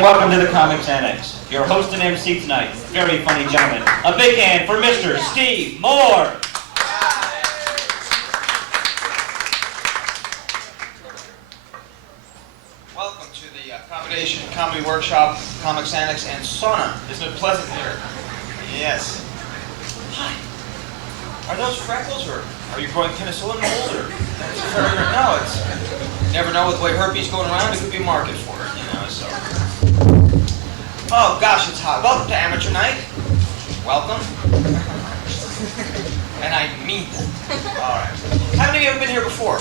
Welcome to the Comix Annex. Your host and MC tonight, very funny gentleman. A big hand for Mr. Steve Moore. Welcome to the Combination Comedy Workshop, Comix Annex, and Sauna. Isn't it pleasant here? Yes. Hi. Are those freckles, or are you growing penicillin mold, or? No, it's... Never know with the way herpes going around, it could be a market for it, you know, so... Oh, gosh, it's hot. Welcome to Amateur Night. Welcome. And I mean that. All right. How many of you have been here before?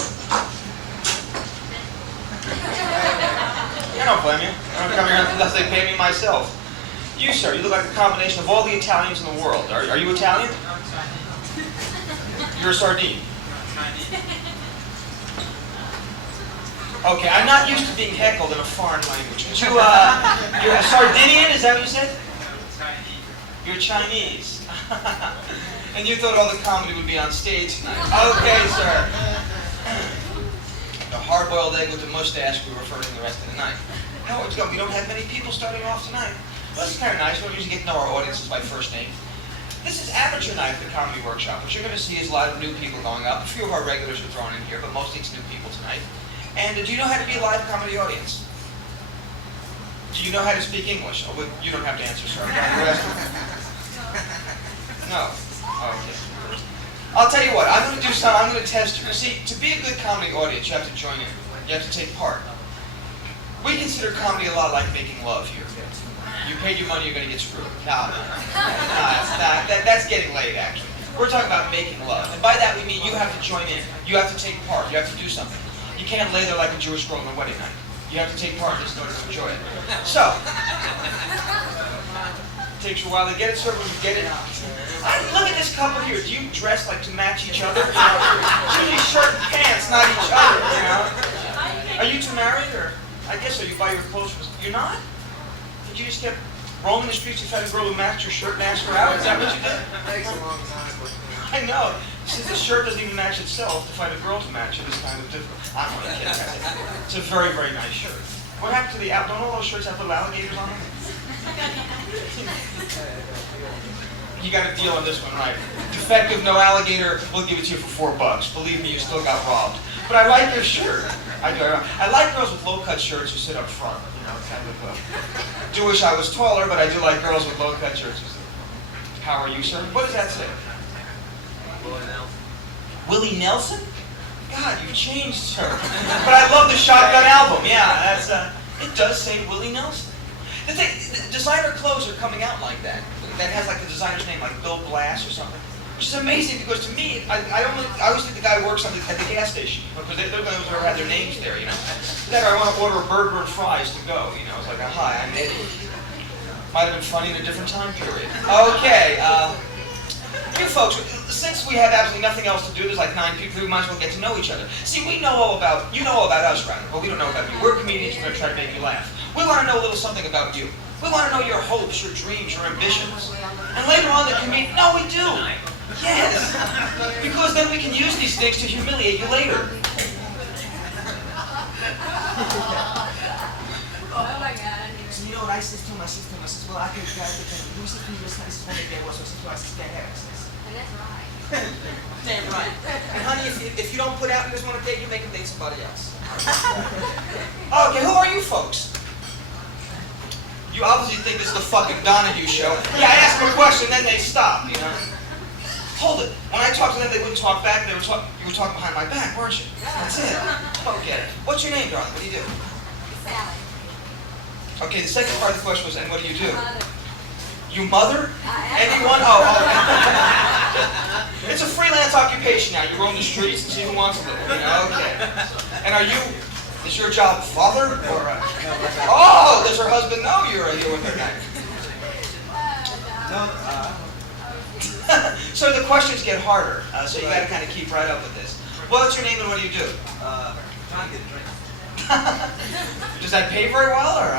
I don't blame you. I don't come here unless they pay me myself. You, sir, you look like a combination of all the Italians in the world. Are you Italian? You're a sardine. Okay, I'm not used to being heckled in a foreign language. You're a Sardinian, is that what you said? You're Chinese. And you thought all the comedy would be on stage tonight. Okay, sir. The hard-boiled egg with the mustache we refer to the rest of the night. No, it's good. We don't have many people starting off tonight. Well, this is kind of nice. We don't usually get to know our audiences by first name. This is Amateur Night at the Comedy Workshop. What you're going to see is a lot of new people going up. A few of our regulars are thrown in here, but mostly it's new people tonight. And do you know how to be a live comedy audience? Do you know how to speak English? Oh, you don't have to answer, sir. No. Okay. I'll tell you what. I'm going to do something. I'm going to test you. You see, to be a good comedy audience, you have to join in. You have to take part. We consider comedy a lot like making love here. You paid your money, you're going to get screwed. No, that's getting late, actually. We're talking about making love. And by that we mean you have to join in. You have to take part. You have to do something. You can't lay there like a Jewish girl on a wedding night. You have to take part in this in order to enjoy it. So, it takes you a while to get it, sir. When you get it, look at this couple here. Do you dress like to match each other? You know, it's usually shirt and pants, not each other. You know. Are you two married, or I guess so? You buy your clothes from? You're not? Did you just kept roaming the streets and find a girl who matched your shirt and asked her out? Is that what you did? Takes a long time. I know. Since the shirt doesn't even match itself, to find a girl to match it is kind of difficult. I'm only kidding. It's a very, very nice shirt. What happened to the don't all those shirts have little alligators on them? You got a deal on this one, right? Defective, no alligator, we'll give it to you for $4. Believe me, you still got robbed. But I like your shirt. I do. I like girls with low-cut shirts who sit up front. You know, kind of. Do wish I was taller, but I do like girls with low-cut shirts. How are you, sir? What does that say? Willie Nelson? God, you changed, sir. But I love the Shotgun album. Yeah, that's it does say Willie Nelson. The thing, designer clothes are coming out like that. That has like the designer's name, like Bill Blass or something. Which is amazing because to me, I always think the guy works at the gas station because they're the ones who have their names there, you know. Then I want to order a burger and fries to go, you know. It's like, hi, I'm Eddie. Might have been funny in a different time period. Okay. You folks, since we have absolutely nothing else to do, there's like 9 people who might as well get to know each other. See, you know all about us, rather, but we don't know about you. We're comedians, we're going to try to make you laugh. We want to know a little something about you. We want to know your hopes, your dreams, your ambitions. And later on, the comedian, no, we do. Yes. Because then we can use these things to humiliate you later. So you know what I said to my sister? I said, well, I can guys who's the previous nicest one that was, so I said, that access. And that's right. Damn right. And honey, if you don't put out you just want to date, you make them date somebody else. Okay, who are you folks? You obviously think this is the fucking Donahue show. Yeah, I ask them a question, then they stop, you know? Hold it. When I talked to them, they wouldn't talk back. You were talking behind my back, weren't you? That's it. Okay. What's your name, darling? What do you do? Sally. Okay, the second part of the question was, and what do you do? Mother. You mother? Anyone? Oh, okay. It's a freelance occupation now. You roam the streets and see who wants a little, you know? Okay. And is your job father? Or, oh, does her husband know you're here with her now? So the questions get harder, so you got to kind of keep right up with this. What's your name and what do you do? Trying to get a drink. Does that pay very well, or?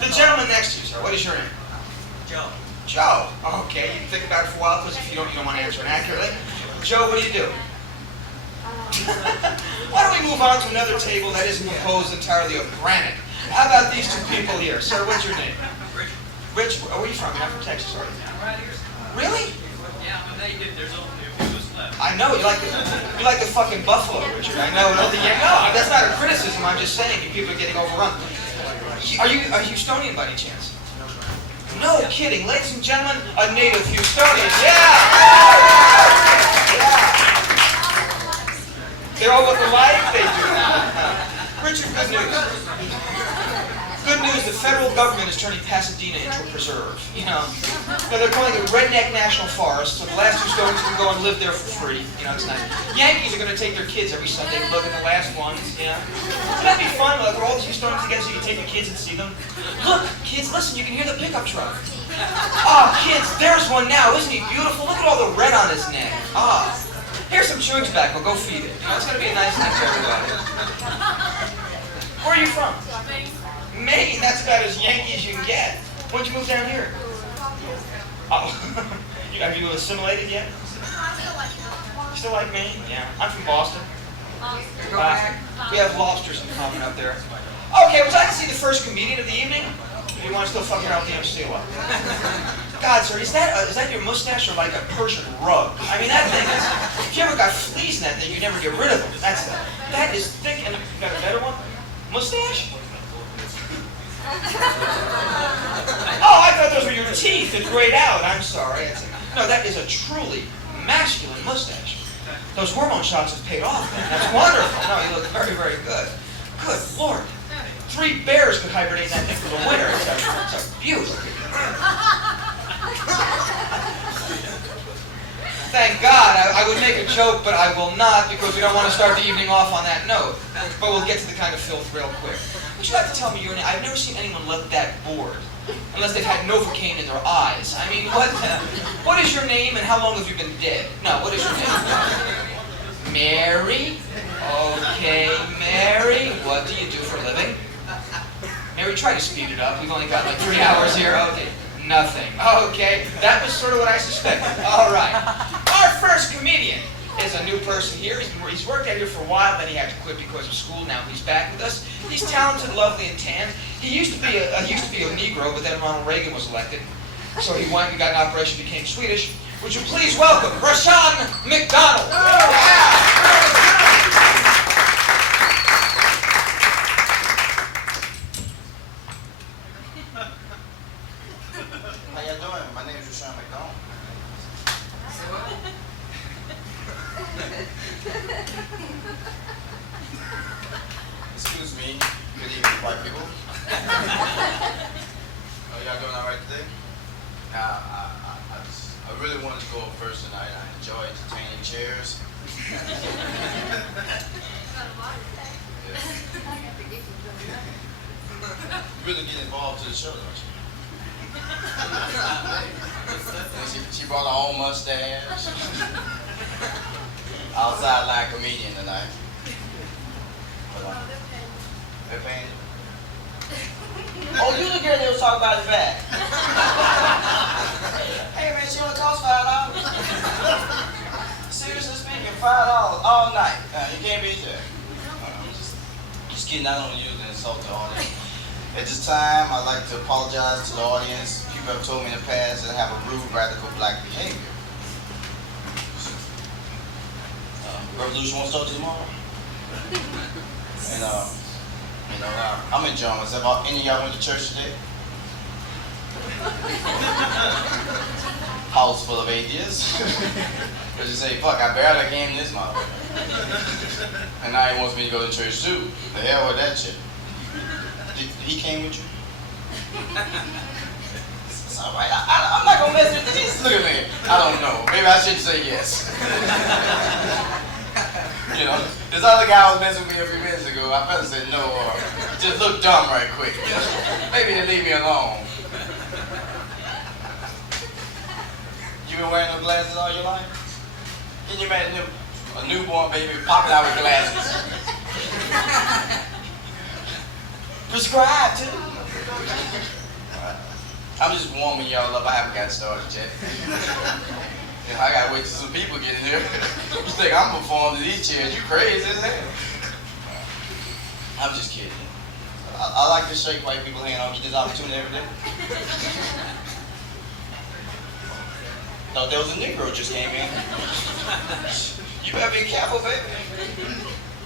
The gentleman next to you, sir, what is your name? Joe. Joe. Okay, you can think about it for a while, because if you don't want to answer it accurately. Joe, what do you do? Why don't we move on to another table that isn't composed entirely of granite? How about these two people here? Sir, what's your name? Rich. Where are you from? You're not from Texas, are you? Right here. Really? Yeah, I'm native. There's only a few of us left. I know, you like the fucking buffalo, Richard. I know. No, that's not a criticism. I'm just saying you people are getting overrun. Are you a Houstonian by any chance? No kidding. Ladies and gentlemen, a native Houstonian. Yeah! They're all look alike? They do not. Richard, good news. Good news, the federal government is turning Pasadena into a preserve. You know, they're calling it Redneck National Forest, so the last Houstonians can go and live there for free. You know, it's nice. Yankees are going to take their kids every Sunday to look at the last ones, you know. Wouldn't that be fun? Like, we're all these Houstonians together so you can take your kids and see them. Look, kids, listen, you can hear the pickup truck. Oh, kids, there's one now. Isn't he beautiful? Look at all the red on his neck. Ah. Here's some chewing tobacco. Go feed it. You know, it's going to be a nice thing for everybody. Where are you from? Maine. That's about as Yankee as you can get. When'd you move down here? Oh. Have you assimilated yet? You still like Maine? Yeah. I'm from Boston. We have lobsters in common up there. Okay, would you like to see the first comedian of the evening? Or do you want to still fuck around with the MC? God, sir, is that your mustache or like a Persian rug? I mean, that thing is, if you ever got fleas in that thing, you never get rid of them. That is thick, and you got a better one? Mustache? Oh, I thought those were your teeth that grayed out. I'm sorry. No, that is a truly masculine mustache. Those hormone shots have paid off, man. That's wonderful. No, you look very, very good. Good Lord. 3 bears could hibernate in that thing for the winter. It's a beauty. Thank God. I would make a joke, but I will not because we don't want to start the evening off on that note. But we'll get to the kind of filth real quick. Would you like to tell me your name? I've never seen anyone look that bored, unless they've had Novocaine in their eyes. I mean, what is your name and how long have you been dead? No, what is your name? Mary? Okay, Mary. What do you do for a living? Mary, try to speed it up. We've only got like 3 hours here. Okay. Nothing. Okay, that was sort of what I suspected. All right. Our first comedian is a new person here. He's worked out here for a while, then he had to quit because of school. Now he's back with us. He's talented, lovely, and tan. He used to be a Negro, but then Ronald Reagan was elected. So he went and got an operation, became Swedish. Would you please welcome Rushon McDonald? How y'all doing? My name is Rushon McDonald. Excuse me. Good evening, white people. Y'all doing all right today? I really wanted to go up first tonight. I enjoy entertaining chairs. You really get involved to the show, don't you? She brought her own mustache. Outside line comedian tonight. They're paying you? Oh, you the girl that was talking about his back. Hey man, she only costs $5. Seriously speaking, $5 all night. You can't beat that. I'm just kidding. I don't use an insult to the audience. At this time, I'd like to apologize to the audience. People have told me in the past that I have a rude, radical black behavior. Revolution won't start tomorrow. And I'm enjoying myself. Any of y'all went to church today? House full of atheists. But you say, fuck, I barely came this month. And now he wants me to go to church too. The hell with that shit. He came with you? It's all right. I'm not gonna mess with this. Look at me. I don't know. Maybe I should say yes. You know, this other guy was messing with me a few minutes ago. I better say no or just look dumb right quick. You know? Maybe they leave me alone. You been wearing those glasses all your life? Can you imagine a newborn baby popping out with glasses? Prescribed too. I'm just warming y'all up. I haven't got started yet. I gotta wait till some people get in here. You think I'm performing to these chairs? You crazy as hell. I'm just kidding. I like to shake white people's hand. I don't get this opportunity every day. Thought there was a Negro just came in. You better be careful, baby.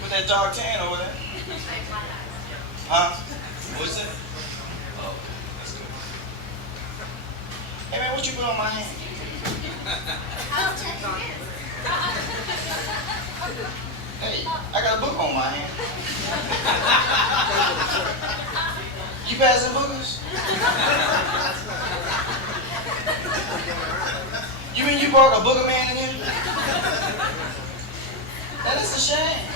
With that dark tan over there. Huh? What's that? Oh, that's good. Hey man, what you put on my hand? Hey, I got a book on my hand. You passing boogers? You mean you brought a booger man in here? That is a shame.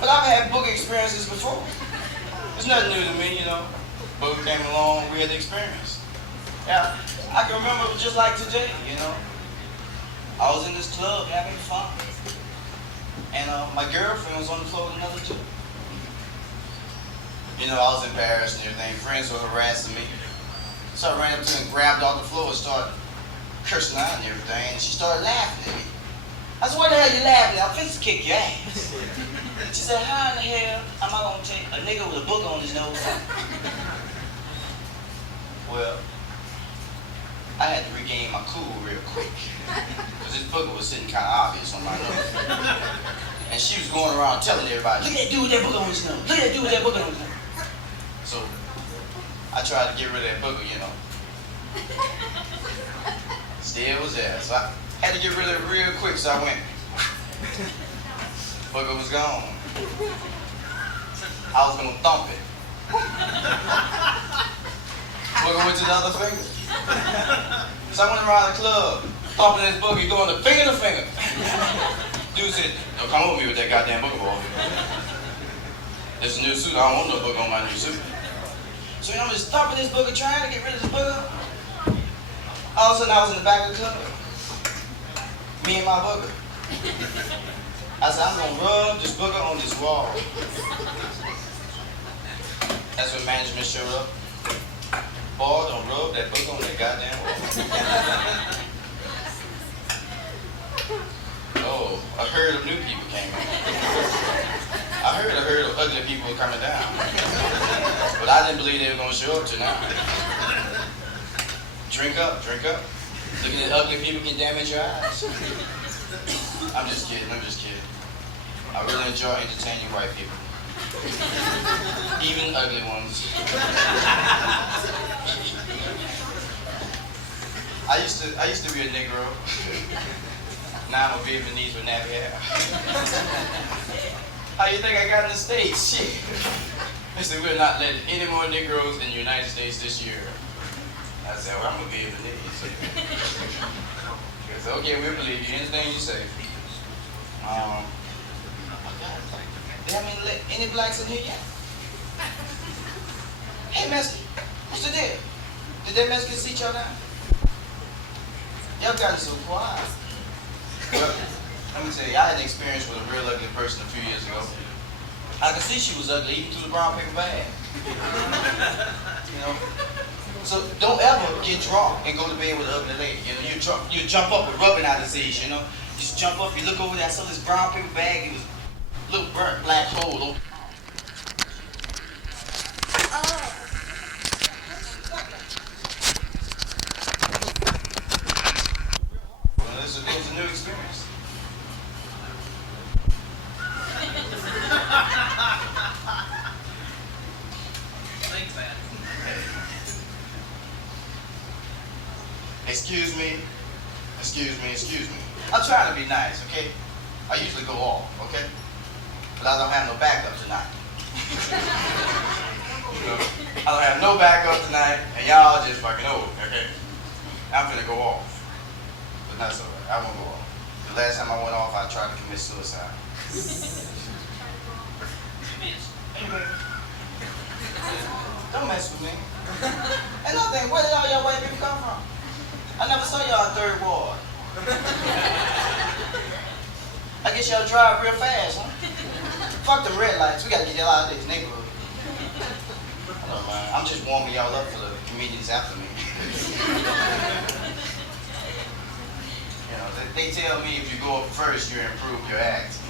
But I've had booger experiences before. It's nothing new to me, you know. Booger came along, we had the experience. Yeah, I can remember it just like today, you know. I was in this club having fun. And my girlfriend was on the floor with another dude. You know, I was in Paris and everything. Friends were harassing me. So I ran up to her and grabbed off the floor and started cursing out and everything. And she started laughing at me. I said, what the hell you laughing at? I'm finna kick your ass. She said, how in the hell am I gonna take a nigga with a book on his nose? Well, I had to regain my cool real quick. Because this booger was sitting kind of obvious on my nose. And she was going around telling everybody, look at that dude with that booger on his nose. Look at that dude with that booger on his nose. So I tried to get rid of that booger, you know. Still was there. So I had to get rid of it real quick, so I went. Booger was gone. I was gonna thump it. Booger went to the other finger. So I went around the club, thumping this booger, going to finger to finger. Dude said, don't come with me with that goddamn booger ball. There's a new suit, I don't want no booger on my new suit. So you know, I'm just thumping this booger, trying to get rid of this booger. All of a sudden I was in the back of the club. Me and my booger. I said, I'm gonna rub this booger on this wall. That's when management showed up. Boy, don't rub that booger on that goddamn wall. Oh, a herd of new people came in. I heard a herd of ugly people were coming down. But I didn't believe they were gonna show up tonight. Drink up, drink up. Looking at ugly people can damage your eyes. I'm just kidding, I'm just kidding. I really enjoy entertaining white people. Even ugly ones. I used to be a Negro. Now I'm a Vietnamese with nappy hair. How you think I got in the States? Shit. They said we're not letting any more Negroes in the United States this year. I said, well, I'm a Vietnamese. They said, okay, we'll believe you. Anything you say. They haven't let any blacks in here yet. Hey, Mexican, what's the deal? Did that Mexican sit y'all down? Y'all got it so quiet. Well, let me tell you, I had an experience with a real ugly person a few years ago. I could see she was ugly even through the brown paper bag. You know? So don't ever get drunk and go to bed with an ugly lady. You know, you jump up with rubbing out disease, you know? You just jump up, you look over there, I saw this brown paper bag, it was a little burnt black hole. Well, it was a new experience. Thanks, man. Excuse me. I'm trying to be nice, okay? I usually go off, okay? But I don't have no backup tonight. You know, I don't have no backup tonight, and y'all just fucking over, okay? I'm finna go off. But that's alright, I won't go off. The last time I went off, I tried to commit suicide. Anyway, don't mess with me. Another thing, where did all y'all white people come from? I never saw y'all in Third Ward. I guess y'all drive real fast, huh? Fuck them red lights. We gotta get y'all out of this neighborhood. Hello, man. I'm just warming y'all up for the comedians after me. You know, they tell me if you go up first, you improve your act.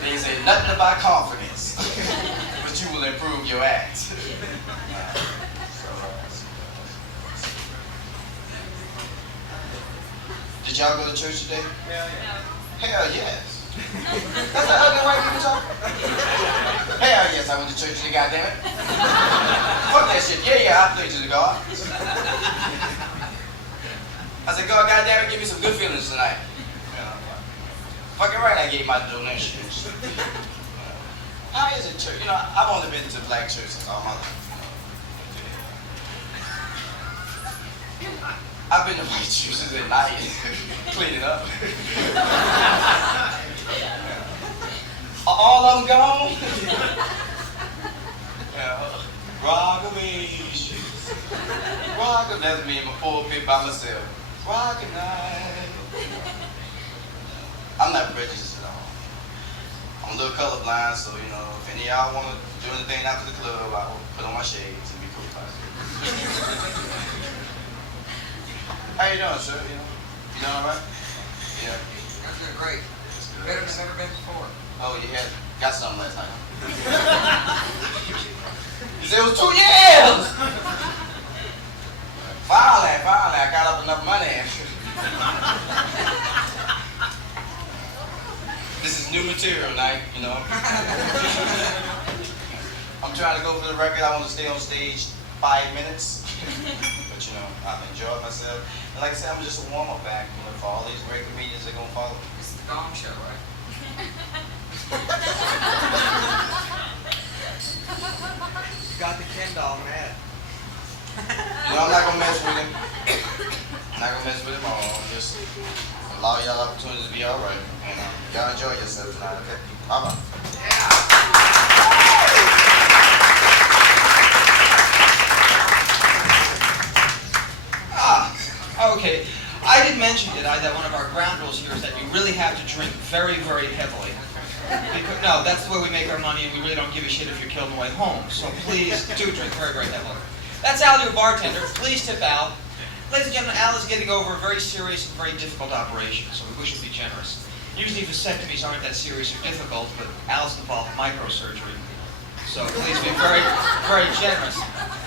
They say nothing about confidence, but you will your act. Did y'all go to church today? Hell yes. That's the ugly white people talk. Hell yes, I went to church today, goddammit. Fuck that shit. Yeah, I played to the God. I said, God, goddammit, give me some good feelings tonight. Fucking right, I gave my donations. How is it church? I've only been to black churches all my life. I've been to white churches at night, cleaning up. All of them gone? Rock away, rock away. That's me in my pulpit by myself. Rock a night. I'm not prejudiced at all. I'm a little colorblind, so if any of y'all want to do anything after the club, I'll put on my shades and be cool about it. How you doing, sir? You doing all right? Yeah. I'm doing great. Better than I've ever been before. Oh, you got something last night. You said it was 2 years! Finally, I got up enough money. This is new material night, I'm trying to go for the record. I want to stay on stage 5 minutes. But I've enjoyed myself. And like I said, I'm just a warm-up act for all these great comedians that are going to follow. This is the Gong Show, right? You got the Ken doll mad. I'm not going to mess with him. I'm not going to mess with him all. Just allow y'all opportunities to be all right. And y'all enjoy yourself tonight, okay? Bye-bye. Okay. I did mention, did I, that one of our ground rules here is that you really have to drink very, very heavily. No, that's the way we make our money, and we really don't give a shit if you're killed on the way home. So please do drink very, very heavily. That's Al, your bartender. Please tip Al. Ladies and gentlemen, Al is getting over a very serious and very difficult operation, so we wish to be generous. Usually vasectomies aren't that serious or difficult, but Al's involved in microsurgery. So please be very, very generous.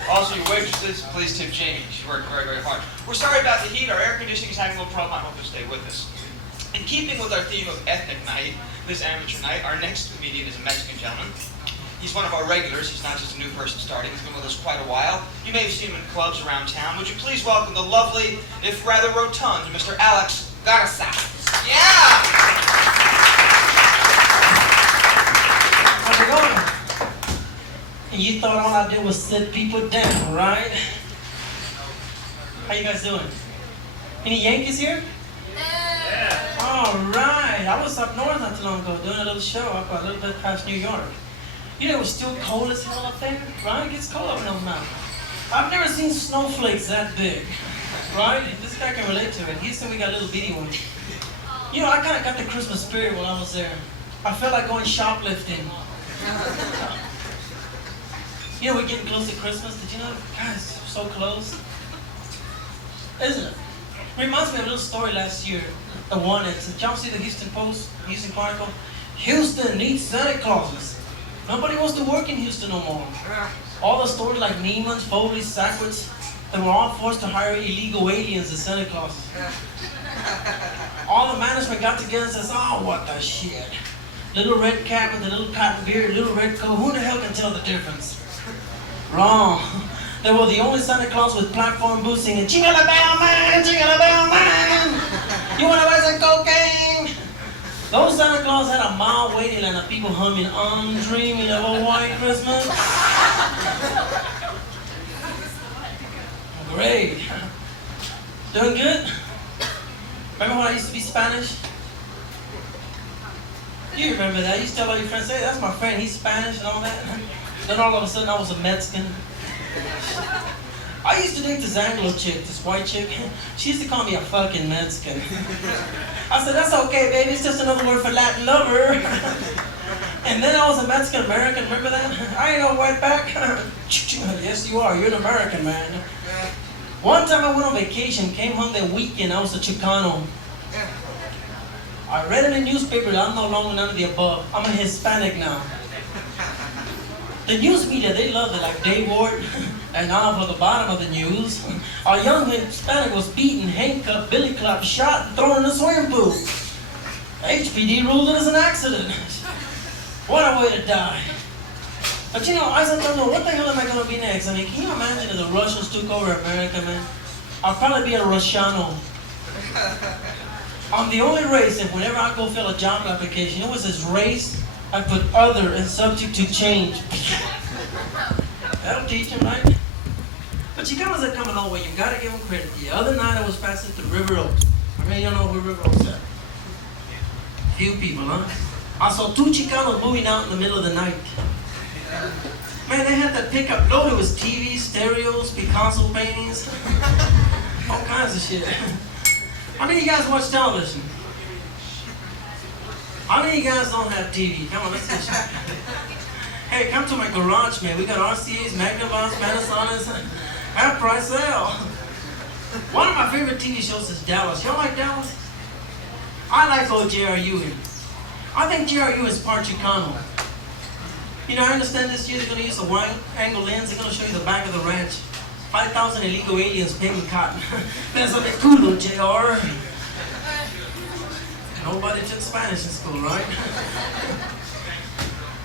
Also, your waitresses, please tip Jamie. She worked very, very hard. We're sorry about the heat. Our air conditioning is having a little problem. I hope you'll stay with us. In keeping with our theme of ethnic night, this amateur night, our next comedian is a Mexican gentleman. He's one of our regulars. He's not just a new person starting. He's been with us quite a while. You may have seen him in clubs around town. Would you please welcome the lovely, if rather rotund, Mr. Alex Garza. Yeah! How's it going? And you thought all I did was sit people down, right? How you guys doing? Any Yankees here? Yeah. All right. I was up north not too long ago doing a little show up a little bit past New York. It was still cold as hell up there, right? It gets cold up in those mountains. I've never seen snowflakes that big, right? This guy can relate to it. Houston, we got little bitty ones. I kind of got the Christmas spirit while I was there. I felt like going shoplifting. We're getting close to Christmas. Did you know? Guys, so close. Isn't it? Reminds me of a little story last year. The one did y'all see the Houston Post, Houston Chronicle? Houston needs Santa Clauses. Nobody wants to work in Houston no more. All the stores like Neiman's, Foley's, Sackwitz, they were all forced to hire illegal aliens as Santa Clauses. All the management got together and says, oh, what the shit. Little red cap with a little cotton beard, little red coat, who the hell can tell the difference? Wrong. They were the only Santa Claus with platform boots singing, Jingle a bell man, jingle a bell man. You wanna buy some cocaine? Those Santa Claus had a mile waiting line of people humming, I'm dreaming of a white Christmas. Great. Doing good? Remember when I used to be Spanish? You remember that. You used to tell all your friends, hey, that's my friend, he's Spanish and all that. Then all of a sudden I was a Mexican. I used to date this Anglo chick, this white chick. She used to call me a fucking Mexican. I said, that's okay, baby, it's just another word for Latin lover. And then I was a Mexican American, remember that? I ain't no wetback. Yes, you are, you're an American, man. One time I went on vacation, came home that weekend, I was a Chicano. I read in the newspaper that I'm no longer none of the above. I'm a Hispanic now. The news media, they loved it, like Dave Ward and off at the bottom of the news. A young Hispanic was beaten, handcuffed, billy clapped, shot, and thrown in a swimming pool. HPD ruled it as an accident. What a way to die. But you know, I said, what the hell am I going to be next? I mean, can you imagine if the Russians took over America, man? I'll probably be a Rushano. I'm the only race, and whenever I go fill a job application, you know what says race? I put other and subject to change. That'll teach them, right? But Chicanos are coming all the way. You gotta give them credit. The other night I was passing through River Oaks. I mean, you don't know where River Oaks is at. Few people, huh? I saw 2 Chicanos moving out in the middle of the night. Man, they had that pickup loaded with TVs, stereos, Picasso paintings, all kinds of shit. How many of you guys watch television? How many of you guys don't have TV? Come on, let's see. Hey, come to my garage, man. We got RCAs, Magnavox, Panasonics, half price sale. One of my favorite TV shows is Dallas. Y'all like Dallas? I like old J.R. Ewing. I think J.R. Ewing is part Chicano. You know, I understand this year they're going to use a wide-angle lens. They're going to show you the back of the ranch. 5,000 illegal aliens paying cotton. That's a bit cool, J.R. Nobody took Spanish in school, right?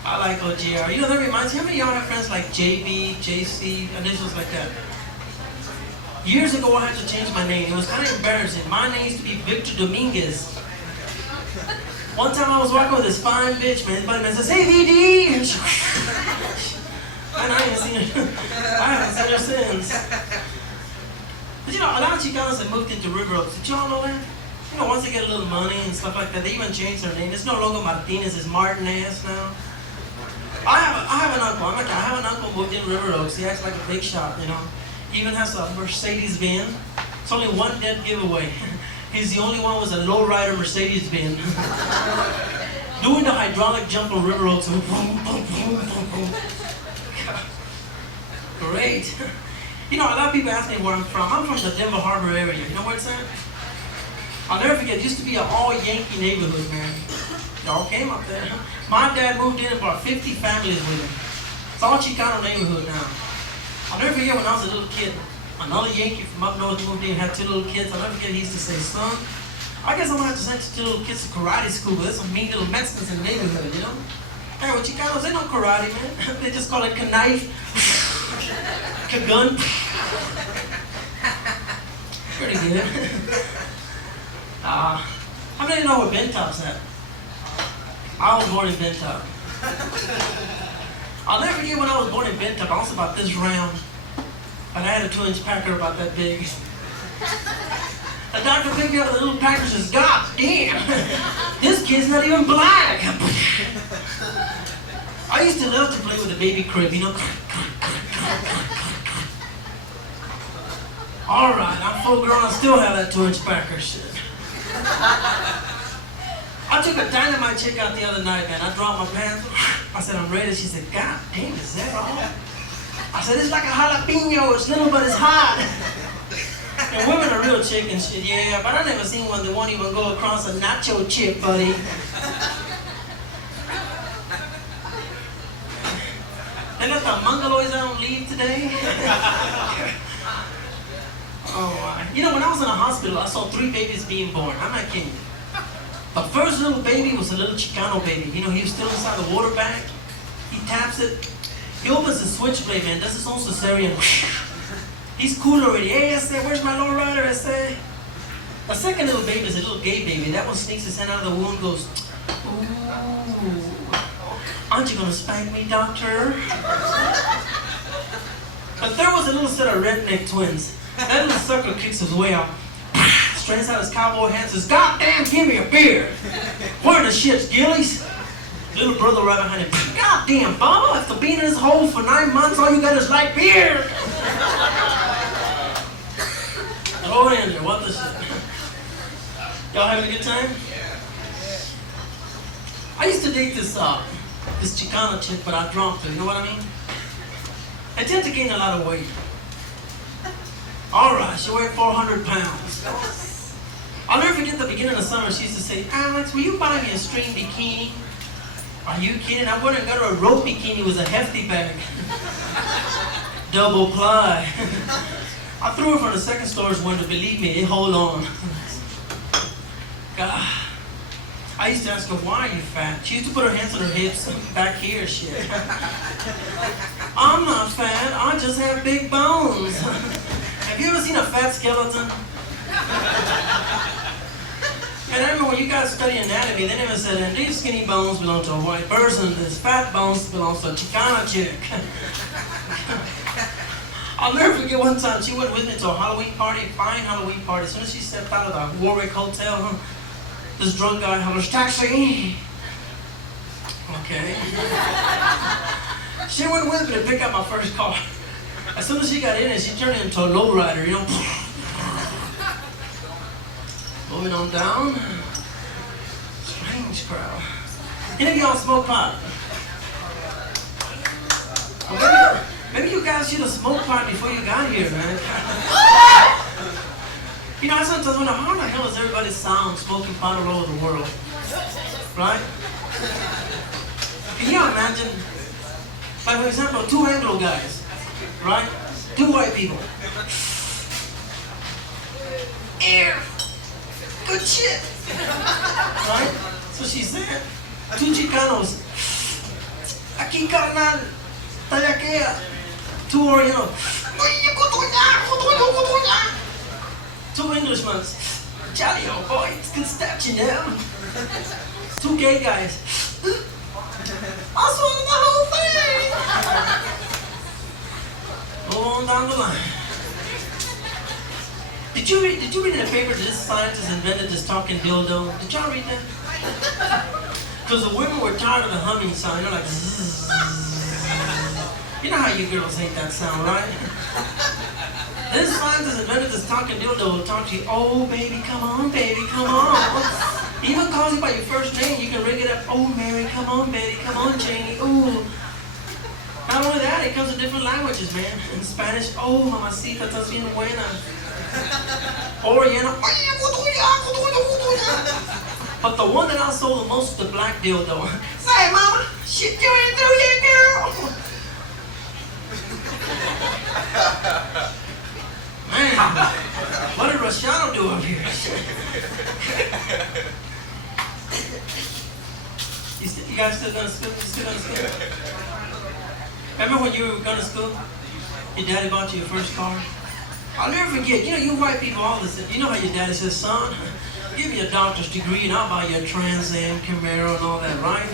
I like old J.R. You know, that reminds me, how many of y'all have friends like JB, JC, initials like that? Years ago, I had to change my name. It was kind of embarrassing. My name used to be Victor Dominguez. One time I was walking with this fine bitch, man. Everybody says, "Hey, VD!" And I haven't seen her since. But you know, a lot of Chicanos have moved into River Oaks. Did y'all know that? You know, once they get a little money and stuff like that, they even change their name. It's no longer Martinez, it's Martinez now. I have an uncle. I have an uncle who moved in River Oaks. He acts like a big shot, you know. He even has a Mercedes Benz. It's only one dead giveaway. He's the only one with a lowrider Mercedes Benz. Doing the hydraulic jump on River Oaks. Great. You know, a lot of people ask me where I'm from. I'm from the Denver Harbor area. You know where it's at? I'll never forget, it used to be an all-Yankee neighborhood, man. Y'all came up there. My dad moved in and brought 50 families with him. It's all Chicano neighborhood now. I'll never forget when I was a little kid, another Yankee from up north moved in and had 2 little kids. I'll never forget, he used to say, "Son, I guess I'm gonna have to send you 2 little kids to karate school, but there's some mean little Mexicans in the neighborhood, you know?" Hey, with Chicanos, they know karate, man. They just call it knife, gun. Pretty good. How many of you know where Bentop's at? I was born in Bentop. I'll never forget when I was born in Bentop, I was about this round, but I had a 2-inch packer about that big. The doctor picked me up with a little packer and says, "God damn, this kid's not even black." I used to love to play with the baby crib, you know. All right, I'm full grown, I still have that 2-inch packer shit. I took a dynamite chick out the other night, man. I dropped my pants. I said, "I'm ready." She said, "God damn, is that all?" I said, "It's like a jalapeno. It's little, but it's hot." And women are real chicken shit, yeah, but I never seen one that won't even go across a nacho chip, buddy. They let the Mongoloids out on leave today. Oh, you know, when I was in a hospital, I saw 3 babies being born. I'm not kidding. The first little baby was a little Chicano baby. You know, he was still inside the water bag. He taps it. He opens the switchblade, man, does his own cesarean. He's cool already. "Hey, I said, where's my lowrider?" I said. The second little baby is a little gay baby. That one sneaks his hand out of the womb and goes, "Ooh, aren't you gonna spank me, doctor?" But there was a little set of redneck twins. That little sucker kicks his way out. Strains out his cowboy hands and says, "God damn, give me a beer." "Where the shit's Gillies?" Little brother right behind him. "God damn, Bubba, after being in this hole for 9 months, all you got is light beer." Throw it in there, what the shit? Y'all having a good time? I used to date this Chicana chick, but I dropped her, you know what I mean? I tend to gain a lot of weight. All right, she weighed 400 pounds. I'll never forget the beginning of summer, she used to say, "Alex, will you buy me a string bikini?" Are you kidding? I went and got her a rope bikini. It was a hefty bag. Double ply. I threw her from the second store's window. Believe me, it hold on. God. I used to ask her, why are you fat? She used to put her hands on her hips, back here, shit. I'm not fat, I just have big bones. Have you ever seen a fat skeleton? And I remember when you guys study anatomy, they never said, and these skinny bones belong to a white person, this fat bones belongs to a Chicana chick. I'll never forget one time she went with me to a Halloween party, fine Halloween party. As soon as she stepped out of the Warwick Hotel, this drunk guy hollers, taxi! Okay. She went with me to pick up my first car. As soon as she got in it, she turned into a lowrider, you know. Moving on down. Strange crowd. Any of y'all smoke pot? Well, maybe you guys should have smoked pot before you got here, man. You know, I sometimes wonder, how the hell does everybody sound smoking pot all over the world? Right? Can you imagine, like for example, 2 Anglo guys, right? 2 white people. Air. Good shit. Right? So she said, 2 Chicanos. Aquí carnal, tallaquea. 2 Orientals. 2 Englishmen. Johnny, old boy, it's good stuff, you know. 2 gay guys. I swallowed the whole thing. Go on down the line. Did you read in the paper that this scientist invented this talking dildo? Did y'all read that? Because the women were tired of the humming sound. They're like, zzz. You know how you girls hate that sound, right? This scientist invented this talking dildo will talk to you. Oh, baby, come on, baby, come on. He even calls you by your first name. You can ring it up. Oh, Mary, come on, Betty, come on, Janie. Ooh. Not only that, it comes in different languages, man. In Spanish, oh, mamacita, estás bien buena. Oriental, but the one that I sold the most is the black dildo. Say, mama, shit, you ain't through yet, girl. Man, what did Rushon do up here? You guys still going to school? You still going to school? Remember when you were going to school? Your daddy bought you your first car? I'll never forget, you know, you white people all this, you know how your daddy says, son, give me a doctor's degree and I'll buy you a Trans Am, Camaro and all that, right?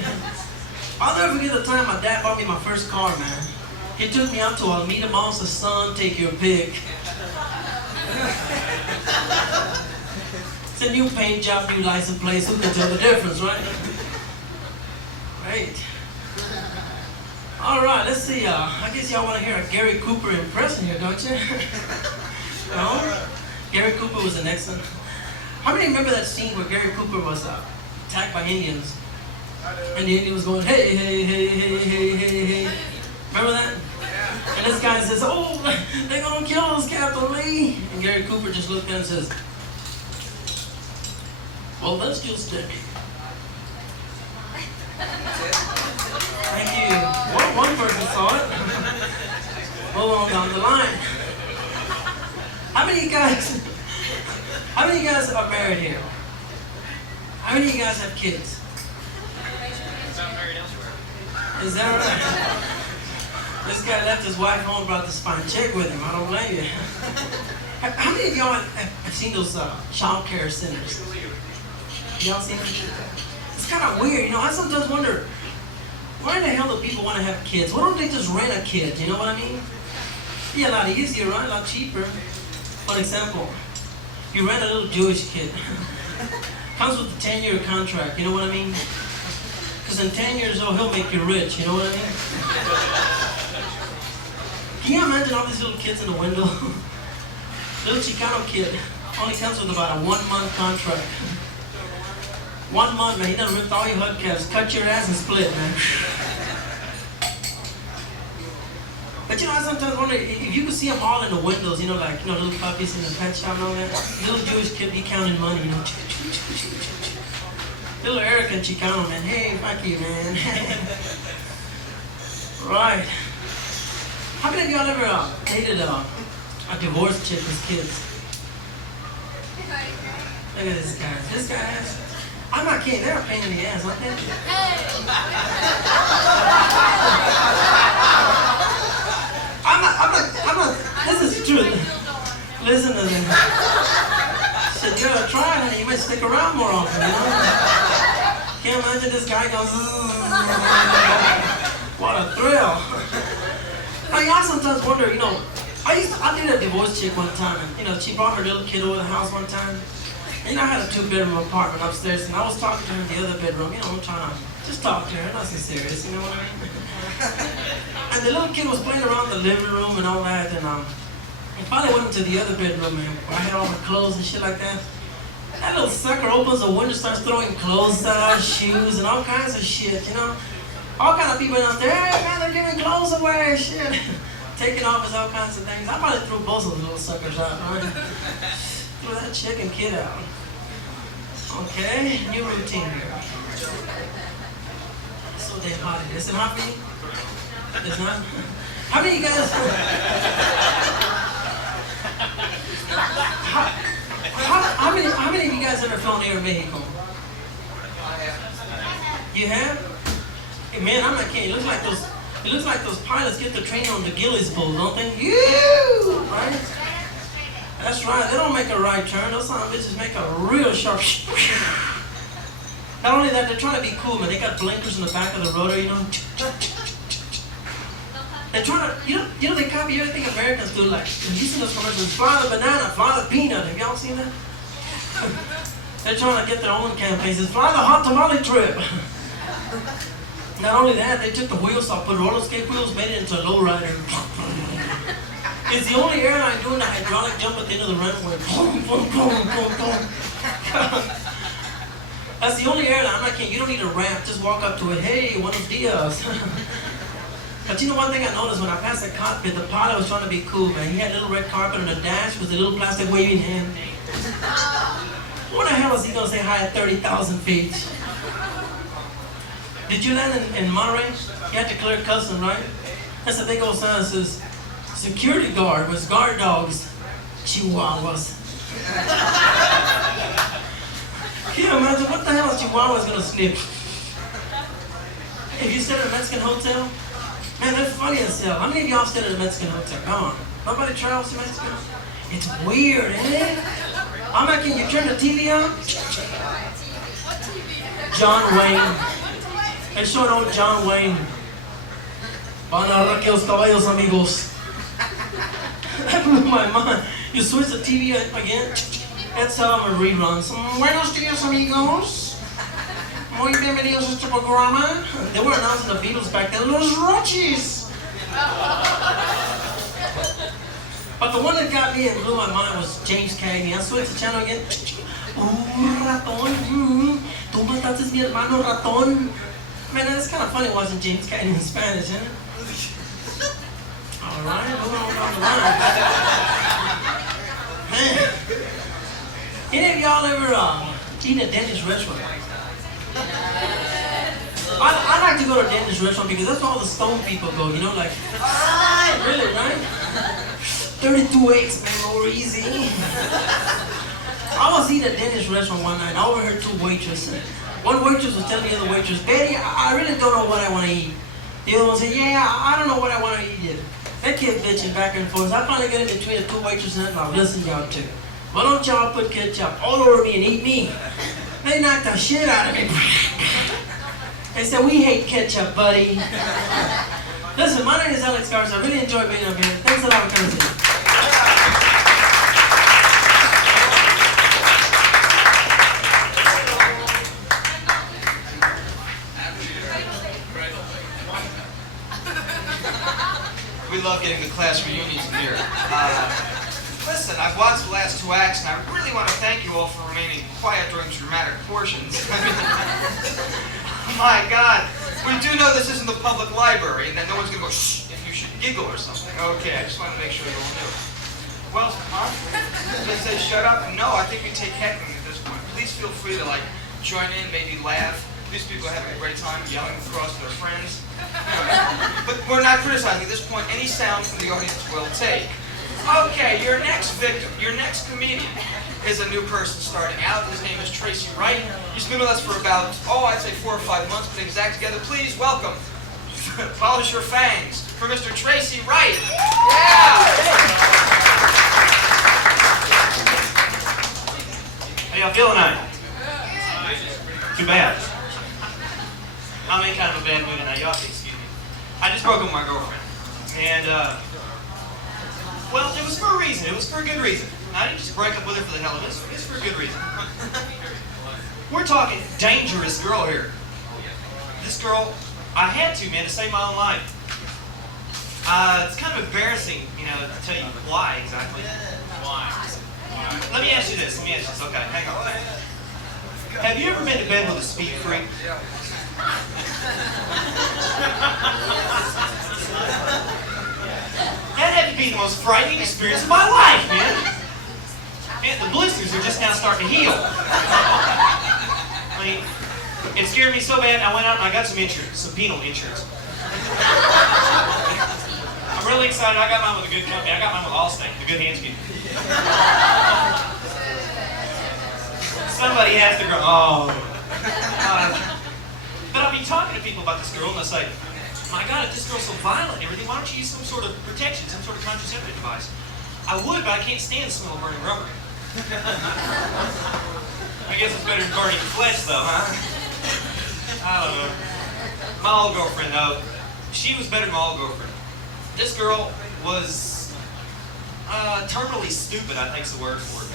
I'll never forget the time my dad bought me my first car, man. He took me out to Alameda Mall, said, son, take your pick. It's a new paint job, new license plate, who can tell the difference, right? Right. All right, let's see. I guess y'all want to hear a Gary Cooper impression here, don't you? No? Gary Cooper was an excellent. How many remember that scene where Gary Cooper was attacked by Indians? And the Indian was going, hey, hey, hey, hey, hey, hey, hey. Remember that? And this guy says, oh, they're going to kill us, Captain Lee. And Gary Cooper just looked at him and says, well, let's just stick. Thank you. Well, one person saw it. Hold on down the line. How many of you guys are married here? How many of you guys have kids? Is that right? This guy left his wife home, brought the spine chick with him. I don't blame you. How many of y'all have seen those child care centers? Y'all seen them? It's kind of weird, you know. I sometimes wonder, why the hell do people want to have kids? Why don't they just rent a kid? You know what I mean? It'd be a lot easier, right? A lot cheaper. For example, you rent a little Jewish kid. Comes with a 10-year contract. You know what I mean? Because in 10 years old, he'll make you rich. You know what I mean? Can you imagine all these little kids in the window? Little Chicano kid only comes with about a 1-month contract. 1 month, man, he done ripped all your hubcaps, cut your ass and split, man. But you know, I sometimes wonder if you could see them all in the windows, you know, like, you know, little puppies in the pet shop and all that. Little Jewish kid be counting money, you know. Little Eric and Chicano, man. Hey, fuck you, man. Right. How many of y'all ever dated a divorced chick with kids? Look at this guy. This guy has... I'm not kidding. They're a pain in the ass, aren't they? I'm not, this is true. Listen to them. Shit, you gotta try it, honey. You might stick around more often, you know? Can't imagine this guy goes, what a thrill. Now, y'all sometimes wonder, you know, I did a divorced chick one time, and, you know, she brought her little kid over the house one time. And, you know, I had a 2-bedroom apartment upstairs, and I was talking to her in the other bedroom, you know, I'm trying to just talk to her, nothing serious, you know what I mean? And the little kid was playing around the living room and all that, and I finally went into the other bedroom, and I had all my clothes and shit like that. That little sucker opens the window, starts throwing clothes out, shoes, and all kinds of shit, you know? All kind of people out there, hey man, they're giving clothes away, shit. Taking off is all kinds of things. I probably threw both of those little suckers out, right? Threw that chick and kid out. Okay, new routine here. It's so damn hot in here. Is it hot for you? It's not? How many of you guys... How many of you guys ever flown Air Mexico? You have? Hey man, I'm not kidding. It looks like those pilots get the training on the Gillies boat, don't they? You right? That's right. They don't make a right turn. Those son of bitches make a real sharp. Not only that, they're trying to be cool, man. They got blinkers in the back of the rotor, you know. They're trying to, you know, they copy everything Americans do. Like, you seen those commercials? Fly the banana, fly the peanut. Have y'all seen that? They're trying to get their own campaigns. It's fly the hot tamale trip. Not only that, they took the wheels off, put roller skate wheels, made it into a lowrider. It's the only airline doing the hydraulic jump at the end of the runway. Boom, boom, boom, boom, boom. That's the only airline. I'm not kidding. You don't need a ramp. Just walk up to it. Hey, buenos dias. But you know one thing I noticed when I passed the cockpit, the pilot was trying to be cool, man. He had a little red carpet on the dash with a little plastic waving hand. What the hell is he gonna say hi at 30,000 feet? Did you land in Monterey? You had to clear custom, right? That's a big old sign that says, security guard with guard dogs, Chihuahuas. Can you imagine what the hell is Chihuahuas gonna sniff? If you stayed at a Mexican hotel, man, they're funny as hell. How many of y'all stayed at a Mexican hotel? Come on. Nobody travels to Mexico? It's weird, isn't it? I'm not kidding. You turn the TV on? John Wayne. They showed old John Wayne. Van a arrancar los caballos, amigos. That blew my mind. You switch the TV again? That's how I'm a reruns. Buenos dias, amigos. Muy bienvenidos a este programa. They were announcing the Beatles back then. Los Roches. But the one that got me and blew my mind was James Cagney. I switched the channel again. Ratón. Tú mataste mi hermano ratón. Man, that's kind of funny watching James Cagney in Spanish, isn't it? All right, moving on down the line. Man, any of y'all ever eat at a dentist restaurant? I like to go to a dentist restaurant because that's where all the stone people go, you know, like, really, right? 32 eggs, man, over easy. I was eating at a dentist restaurant one night, and I overheard two waitresses. One waitress was telling the other waitress, Betty, I really don't know what I want to eat. The other one said, yeah, I don't know what I want to eat yet. They kept bitching back and forth. I finally got in between the two waitresses and I thought, listen, y'all two. Why don't y'all put ketchup all over me and eat me? They knocked the shit out of me. They said, we hate ketchup, buddy. Listen, my name is Alex Garza. I really enjoyed being up here. Thanks a lot for coming. We love getting the class reunions here. Listen, I've watched the last two acts, and I really want to thank you all for remaining quiet during dramatic portions. My God, we do know this isn't the public library, and that no one's going to go, shh, if you should giggle or something. Okay, I just want to make sure you all knew. Well, huh? They say shut up? No, I think we take heckling at this point. Please feel free to, like, join in, maybe laugh. These people are having a great time yelling across to their friends. But we're not criticizing. At this point, any sound from the audience will take. Okay, your next victim, your next comedian is a new person starting out. His name is Tracy Wright. He's been with us for about, I'd say 4 or 5 months, putting his act together. Please welcome, polish your fangs, for Mr. Tracy Wright. Yeah! How y'all feeling tonight? Too bad. I'm in kind of a bad mood tonight. Y'all have to excuse me. I just broke up with my girlfriend. And, well, it was for a reason. It was for a good reason. I didn't just break up with her for the hell of it. It's for a good reason. We're talking dangerous girl here. This girl, I had to, man, to save my own life. It's kind of embarrassing, to tell you why exactly. Why? Let me ask you this. Okay, hang on. Have you ever been to bed with a speed freak? That had to be the most frightening experience of my life, man. Man, the blisters are just now starting to heal. I mean, it scared me so bad, I went out and I got some insurance, some penal insurance. I'm really excited. I got mine with a good company. I got mine with Allstate, the good hands people. Somebody has to go, but I'll be talking to people about this girl and they'll say, my God, if this girl's so violent and everything, why don't you use some sort of protection, some sort of contraceptive device? I would, but I can't stand the smell of burning rubber. I guess it's better than burning flesh, though, huh? I don't know. My old girlfriend, though, she was better than my old girlfriend. This girl was terminally stupid, I think's the word for it.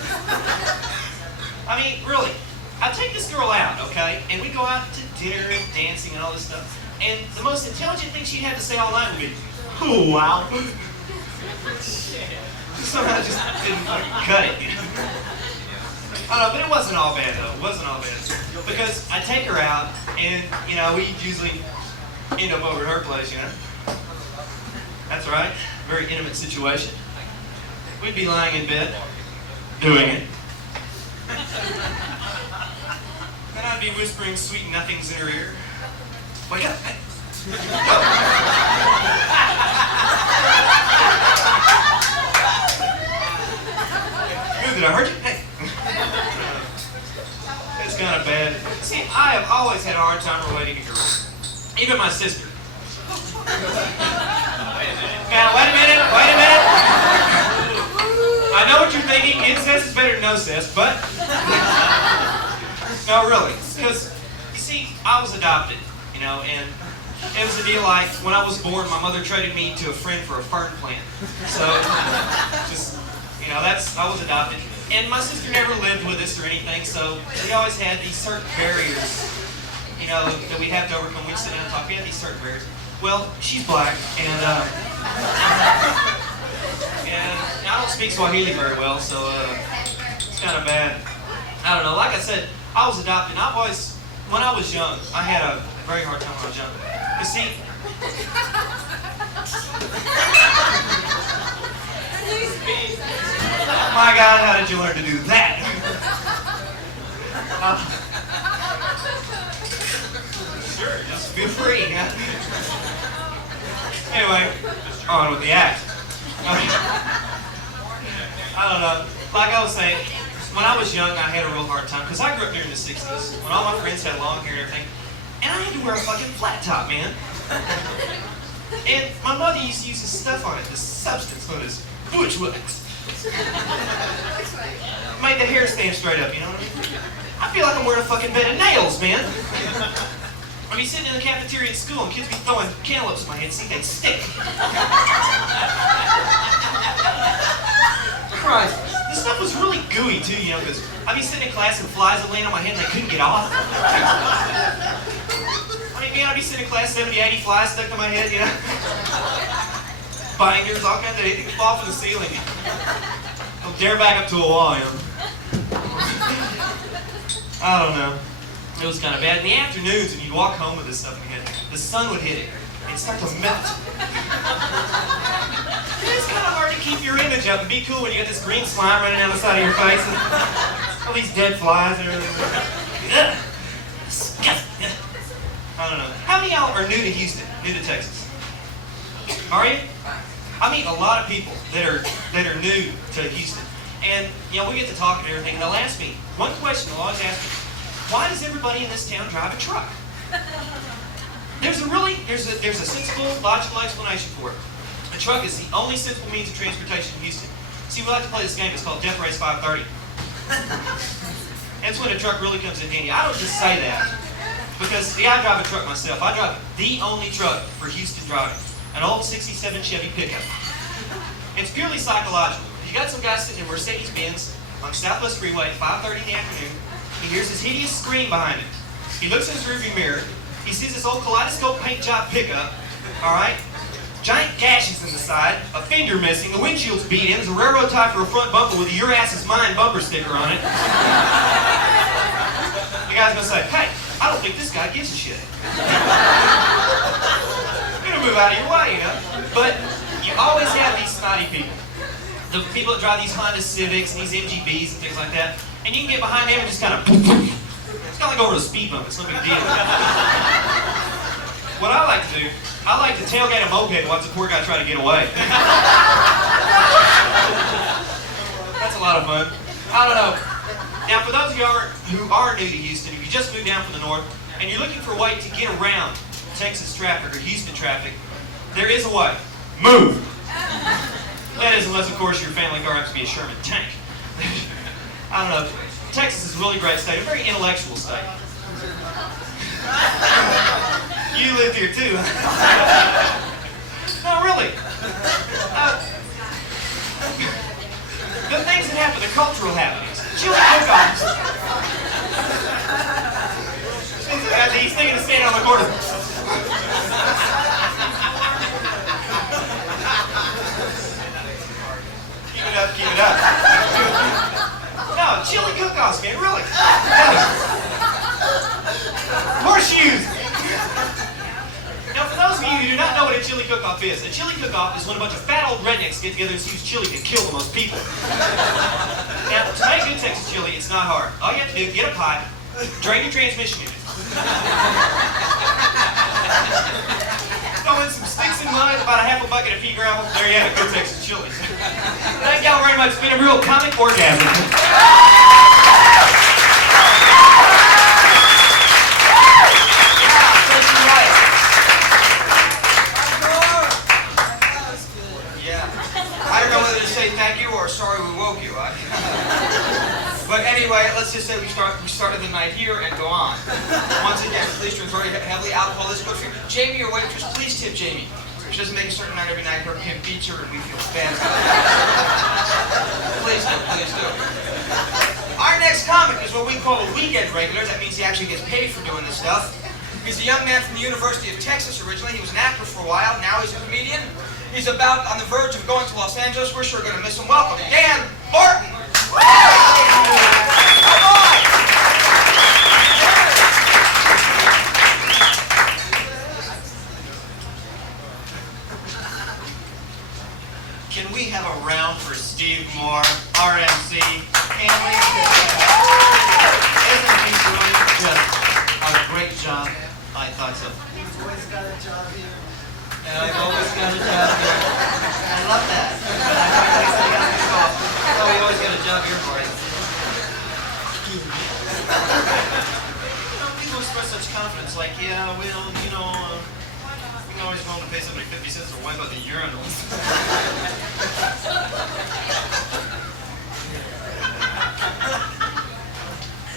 I mean, really. I take this girl out, okay, and we go out to dinner and dancing and all this stuff. And the most intelligent thing she'd have to say all night would be, oh, wow. Somehow it just didn't cut it, I don't know, but it wasn't all bad, though. It wasn't all bad. Because I take her out, and, we usually end up over at her place, That's right. Very intimate situation. We'd be lying in bed, doing it. Then I'd be whispering sweet nothings in her ear. Wake up! Hey. Ooh, did I hurt you? Hey. It's kind of bad. See, I have always had a hard time relating to girls. Even my sister. Now, wait a minute. I know what you're thinking. Incest is better than no cess, but... No, really. Because, you see, I was adopted, and it was a deal like, when I was born, my mother traded me to a friend for a fern plant. So, just, I was adopted. And my sister never lived with us or anything, so we always had these certain barriers, that we have to overcome. We sit down and talk. We had these certain barriers. Well, she's black, and I don't speak Swahili very well, so it's kind of bad. I don't know. Like I said, I was adopted. And when I was young, I had a very hard time when I was young. You see, my God, how did you learn to do that? Sure, just feel free. Anyway, on with the act. I don't know. Like I was saying, when I was young, I had a real hard time, because I grew up during the 60s, when all my friends had long hair and everything, and I had to wear a fucking flat top, man. And my mother used to use this stuff on it, this substance known as butch wax. Made the hair stand straight up, you know what I mean? I feel like I'm wearing a fucking bed of nails, man. I mean, sitting in the cafeteria at school and kids be throwing cantaloupes at my head, see they stick. Christ. This stuff was really gooey too, because I'd be sitting in class and flies would land on my head and they couldn't get off. I mean, man, I'd be sitting in class, 70, 80 flies stuck to my head, Binders, all kinds of anything fall from the ceiling. Don't dare back up to a wall, I don't know. It was kind of bad. In the afternoons, when you'd walk home with this stuff in your head, the sun would hit it. It'd start to melt. It's kind of hard to keep your image up and be cool when you got this green slime running down the side of your face and all these dead flies and everything. of y'all are new to Houston, new to Texas? Are you? I meet a lot of people that are new to Houston. And we get to talking and everything, and they'll ask me, one question they'll always ask me, why does everybody in this town drive a truck? There's a sensible, logical explanation for it. A truck is the only sensible means of transportation in Houston. See, we like to play this game, it's called Death Race 530. That's when a truck really comes in handy. I don't just say that, because I drive a truck myself. I drive the only truck for Houston driving, an old 67 Chevy pickup. It's purely psychological. You got some guy sitting in Mercedes-Benz on Southwest Freeway at 5:30 in the afternoon. He hears this hideous scream behind him. He looks in his rearview mirror. He sees this old kaleidoscope paint job pickup. All right, giant gashes in the side, a fender missing, the windshield's beat in. There's a railroad tie for a front bumper with a "Your Ass Is Mine" bumper sticker on it. The guy's gonna say, "Hey, I don't think this guy gives a shit." You're gonna move out of your way, But you always have these snotty people. The people that drive these Honda Civics and these MGBs and things like that, and you can get behind them and just kind of, it's kind of like over the speed bump, it's no big deal. What I like to do, I like to tailgate a moped and watch the poor guy try to get away. That's a lot of fun. I don't know. Now, for those of you who are new to Houston, if you just moved down from the north, and you're looking for a way to get around Texas traffic or Houston traffic, there is a way. Move! That is, unless, of course, your family car happens to be a Sherman tank. I don't know. Texas is a really great state, a very intellectual state. You live here, too. No, really. The things that happen, the cultural happenings. Chili cook-offs. He's thinking of standing on the corner. Keep it up. No, chili cook-offs, man, really. Horseshoes. Now, for those of you who do not know what a chili cook-off is, a chili cook-off is when a bunch of fat old rednecks get together and use chili to kill the most people. Now, to make good Texas chili, it's not hard. All you have to do is get a pipe, drain your transmission unit. Throw in some sticks and mud, about a half a bucket of pea gravel. There you have it, good Texas chili. Thank y'all very much. It's been a real comic orgasm. Yeah. I don't know whether to say thank you or sorry we woke you. But anyway, let's just say we started the night here and go on. Once again, please drink very heavily. Alcohol is good for you. Jamie, your waitress, please tip Jamie. She doesn't make a certain amount every night. Her pimp beats her and we feel bad about it. Please do, please do. Our next comic is what we call a weekend regular. That means he actually gets paid for doing this stuff. He's a young man from the University of Texas originally. He was an actor for a while. Now he's a comedian. He's about on the verge of going to Los Angeles. We're sure going to miss him. Welcome, Dan Barton. Can we have a round for Steve Moore, RMC? Can we? Isn't he doing just a great job? I thought so. He's always got a job here. And I've always got a job here. I love that. Oh, we always got a job here for you. People express such confidence, like, yeah, well, we can always go home to pay somebody 50 cents to wipe out the urinals.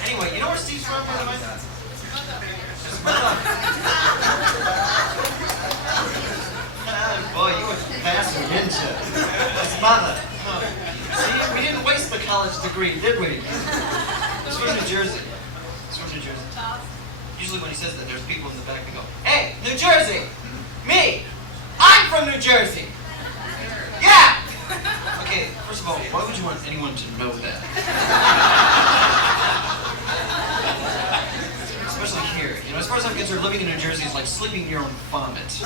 Anyway, you know where Steve's from, by the way? His mother. Boy, you were passing, didn't you? His mother. See, we didn't waste the college degree, did we? It's from New Jersey. It's from New Jersey. Usually when he says that, there's people in the back that go, "Hey, New Jersey! Me! I'm from New Jersey! Yeah!" Okay, first of all, why would you want anyone to know that? Especially here. As far as I'm concerned, living in New Jersey is like sleeping in your own vomit.